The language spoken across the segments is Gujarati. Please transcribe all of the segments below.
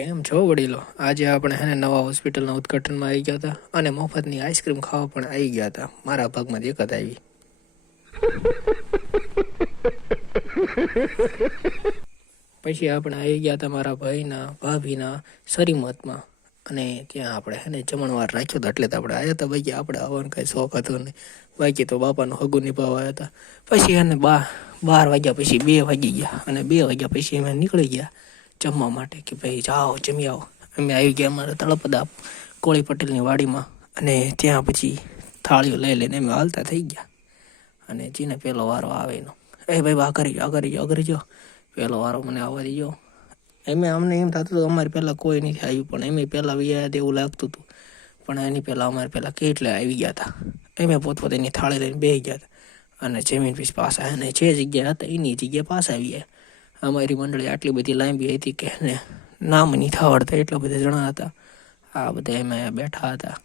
કેમ છો વડીલો? આજે આપણે હે ને નવા હોસ્પિટલના ઉદ્ઘાટનમાં આવી ગયા હતા અને મફતની આઈસ્ક્રીમ ખાવા પણ આવી ગયા હતા. મારા ભાગમાં એક આવી. પછી આપણે આવી ગયા હતા મારા ભાઈના, ભાભીના, સરીમતમાં. અને ત્યાં આપણે હે ને જમણવાર રાખ્યો હતો એટલે તો આપણે આવ્યા હતા. બાકી આપણે આવવાનો કાંઈ શોખ હતો નહીં. બાકી તો બાપાનું હગુ નિભાવવા આવ્યા હતા. પછી એને બા, બાર વાગ્યા પછી બે વાગી ગયા અને બે વાગ્યા પછી અમે નીકળી ગયા. જમવા માટે કે ભાઈ જાઓ, જમી આવો. અમે આવી ગયા અમારા તળપદા કોળી પટેલની વાડીમાં અને ત્યાં પછી થાળીઓ લઈ લઈને અમે હાલતા થઈ ગયા. અને જેને પહેલો વારો આવે એનો. એ ભાઈ આ કરી જાઓ કરી જાઓ કરી જાઓ. પહેલો વારો મને આવવા દીજો. એમે અમને એમ થતું હતું અમારે પહેલાં કોઈ નથી આવ્યું, પણ એમે પહેલાં વ્યા એવું લાગતું હતું. પણ એની પહેલાં અમારે પહેલાં કેટલા આવી ગયા હતા એમે પોતપોતાની થાળી લઈને બેસી ગયા હતા અને જમીન પીસ પાસા અને જે જગ્યા હતા, એની જગ્યાએ પાસા આવી ગયા અમારી મંડળી આટલી બધી લાંબી હતી કે એને નામ નહીં થાવડતા, એટલા બધા જણા હતા. આ બધા એમાં બેઠા હતા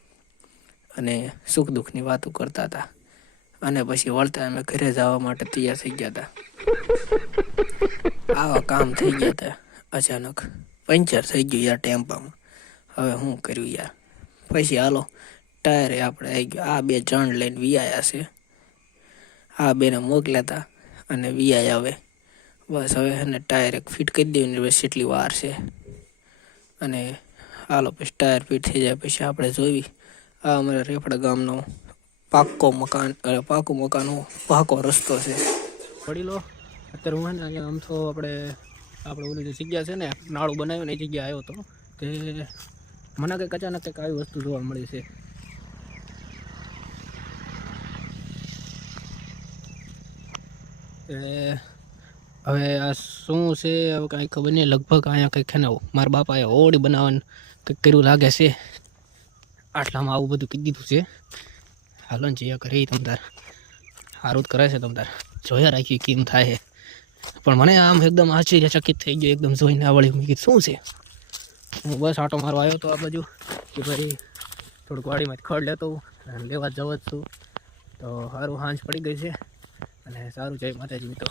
અને સુખ દુઃખની વાતો કરતા હતા. અને પછી વળતા અમે ઘરે જવા માટે તૈયાર થઈ ગયા હતા. આવા કામ થઈ ગયા હતા. અચાનક પંચર થઈ ગયું યાર ટેમ્પામાં. હવે શું કર્યું યાર? પછી હાલો, ટાયરે આપણે આવી ગયો. આ બે જણ લઈને વિયાયા છે. આ બેને મોકલ્યા હતા અને વિયાયા હવે બસ, હવે એને ટાયર એક ફિટ કરી દેવાની બસ એટલી વાર છે. અને હાલો, પછી ટાયર ફિટ થઈ જાય, પછી આપણે જોઈ. આ અમારા રેફડા ગામનો પાક્કો મકાન, અરે પાકું મકાનનો પાકો રસ્તો છે. વડીલો, અત્યારે હું ને આમ તો આપણે આપણે ઓલી જે જગ્યા છે ને, નાળું બનાવ્યું ને એ જગ્યાએ આવ્યો હતો તે મને કંઈક અચાનક કંઈક આવી વસ્તુ જોવા મળી છે. એ હવે આ શું છે? હવે કાંઈ ખબર નહીં. લગભગ અહીંયા કંઈક છે ને, મારા બાપાએ હોળી બનાવવાનું કંઈક કર્યું લાગે છે. આટલામાં આવું બધું કીધી દીધું છે. હાલો ને જઈએ કરે તમ તાર. સારું જ કરે છે તમ તાર. જોયા રાખીએ કેમ થાય પણ મને આમ એકદમ આશ્ચર્યચકિત થઈ ગયો, એકદમ જોઈને આવડી મેં કીધું, શું છે? હું બસ આટો મારો આવ્યો તો આ બાજુ, કે ભાઈ થોડુંક વાડીમાંથી ખડ લેતો અને લેવા જવા જ છું. તો સારું હાંજ પડી ગઈ છે. અને સારું, જય માતાજી મિત્રો.